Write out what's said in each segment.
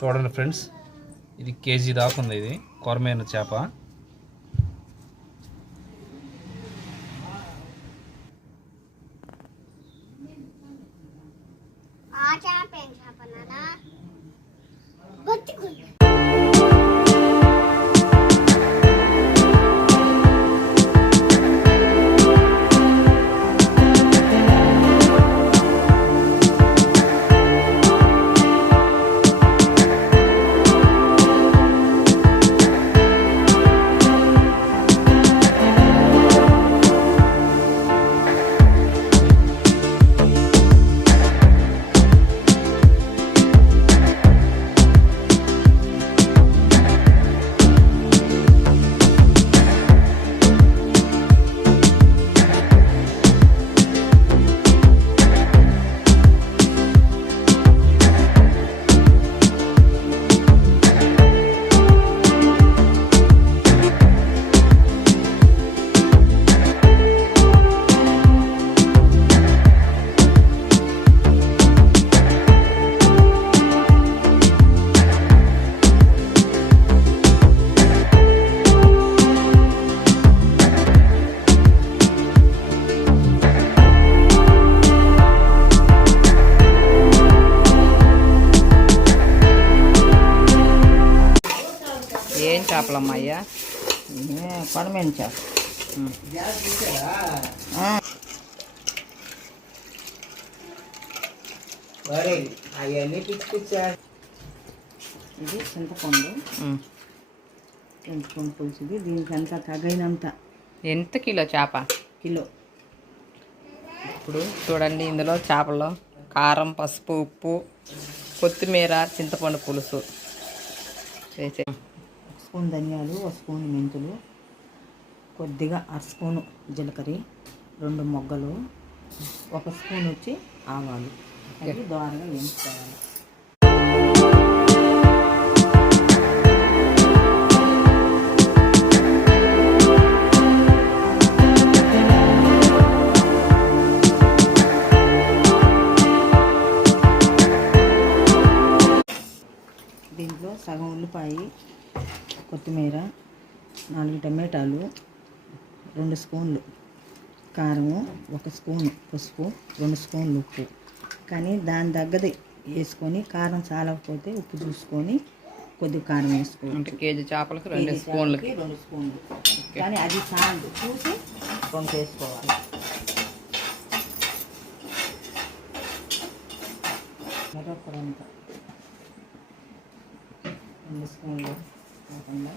చూడండి ఫ్రెండ్స్, ఇది కేజీ దాకా ఉంది. ఇది కొరమేను చేప. ఏం చేపలమ్మా అయ్యా? కొరమేను చేప. ఇది చింతపండు, చింతపండు పులుసు. దీనికి అంతా తగైనంత. ఎంత కిలో చేప? కిలో. ఇప్పుడు చూడండి, ఇందులో చేపల్లో కారం, పసుపు, ఉప్పు, కొత్తిమీర, చింతపండు పులుసు వేసే. 1 స్పూన్ ధనియాలు, 1 స్పూన్ మెంతులు, కొద్దిగా 1 స్పూను జీలకర్ర, 2 మొగ్గలు, 1 స్పూన్ వచ్చి ఆవాలు. అవి దోరగా వేయించుకోవాలి. దీంట్లో సగం ఉల్లిపాయ, కొత్తిమీర, 4 టమాటాలు, 2 స్పూన్లు కారము, 1 స్పూన్ పసుపు, 2 స్పూన్లు ఉప్పు. కానీ దాని తగ్గది వేసుకొని, కారం చాలకపోతే ఉప్పు చూసుకొని కొద్దిగా కారం వేసుకోవాలి. అంటే కేజీ చేపలకు 2 స్పూన్లకి 2 స్పూన్లు. కానీ అది చాలు, చూసి 2 వేసుకోవాలి. మిరపపొడి అంతా 2 స్పూన్లు కాకుండా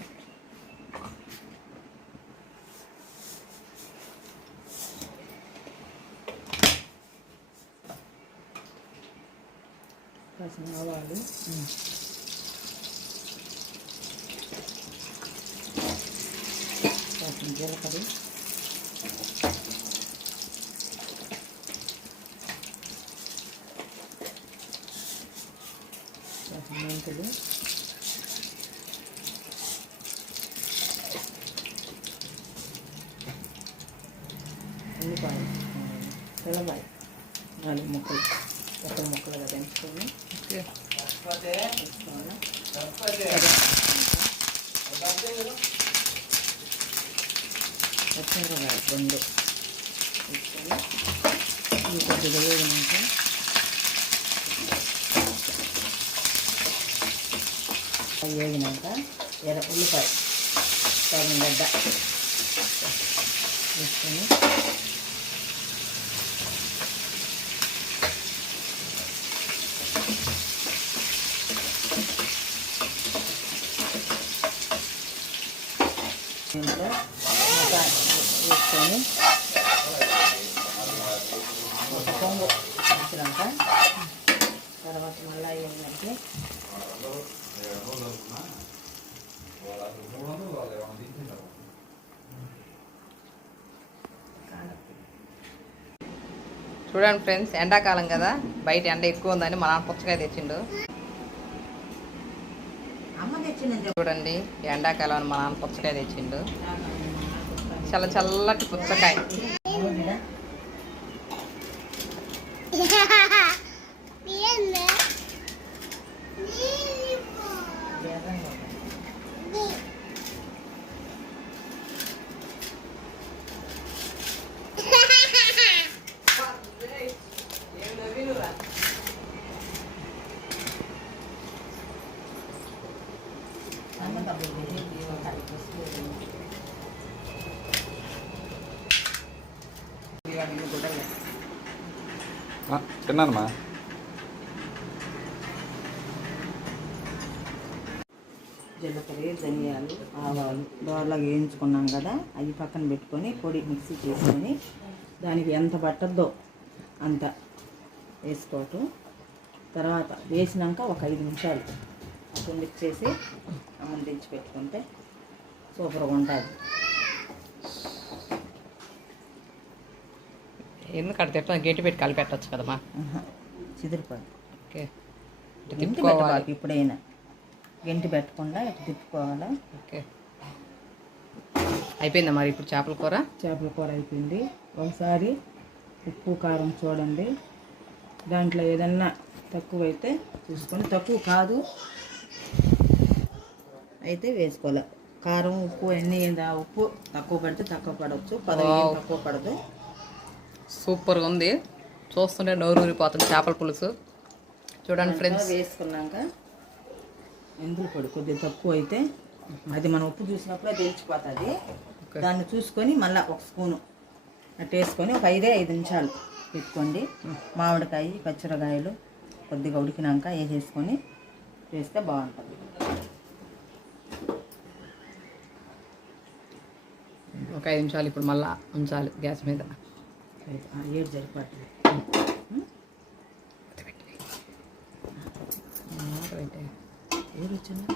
కాసిన ఆవాలు, కాసిన జీలకర్ర, కాసిన మెంతులు, ఉల్లిపాయ, తెల్లబాయ 4 ముక్కలు, 1 ముక్కలుగా పెంచుకొని వేసుకోవాలి. పచ్చిమిరపకాయ 2 వేసుకొని ఇవి కొద్దిగా వేగినాక ఉల్లిపాయ సగం గడ్డ వేసుకొని దీంట్లో వేసుకొని ఒక పొంగు వచ్చినాక తర్వాత మళ్ళీ ఏంటంటే చూడండి ఫ్రెండ్స్, ఎండాకాలం కదా, బయట ఎండ ఎక్కువ ఉందని మా నాన్న పుచ్చకాయ తెచ్చిండు. చూడండి, ఎండాకాలం మా నాన్న పుచ్చకాయ తెచ్చిండు. చాలా చల్లటి పుచ్చకాయ. తిన్నానమ్మా. జీలకర్ర, ధనియాలు, ఆవాలు దోరలాగా వేయించుకున్నాం కదా, అవి పక్కన పెట్టుకొని పొడి మిక్సీ చేసుకొని దానికి ఎంత పట్టద్దో అంత వేసుకోవటం. తర్వాత వేసినాక ఒక 5 నిమిషాలు అప్పుడు మిక్స్ చేసి అన్నం దించి పెట్టుకుంటే సూపర్గా ఉంటుంది. ఎందుకంటే తిట్టడం గేటు పెట్టి కలిపెట్టచ్చు కదమ్మా. చిదిరిపోదు. ఓకే, గంటి పెట్టాలి ఇప్పుడైనా, గంటి పెట్టకుండా ఇటు తిప్పుకోవాలా. ఓకే, అయిపోయిందా మరి ఇప్పుడు చేపల కూర? చేపల కూర అయిపోయింది. ఒకసారి ఉప్పు కారం చూడండి, దాంట్లో ఏదన్నా తక్కువైతే చూసుకొని, తక్కువ కాదు అయితే వేసుకోవాలి. కారం ఉప్పు అన్నీ ఉప్పు తక్కువ పడితే తక్కువ పడవచ్చు, తక్కువ పడదు. సూపర్గా ఉంది, చూస్తుంటే నోరు ఊరిపోతుంది. చేపల పులుసు చూడండి ఫ్రెండ్స్. వేసుకున్నాక మెంతుల పొడి కొద్దిగా తక్కువ అయితే అది మనం ఉప్పు చూసినప్పుడే తెలిసిపోతుంది. దాన్ని చూసుకొని మళ్ళీ 1 స్పూను అట్టు వేసుకొని ఒక 5 నిమిషాలు పెట్టుకోండి. మామిడికాయ, పచ్చిరకాయలు కొద్దిగా ఉడికినాక వేసేసుకొని చేస్తే బాగుంటుంది. ఒక 5 నిమిషాలు ఇప్పుడు మళ్ళీ ఉంచాలి గ్యాస్ మీద. 7 సరిపడుతుంది. ఏది వచ్చిందా?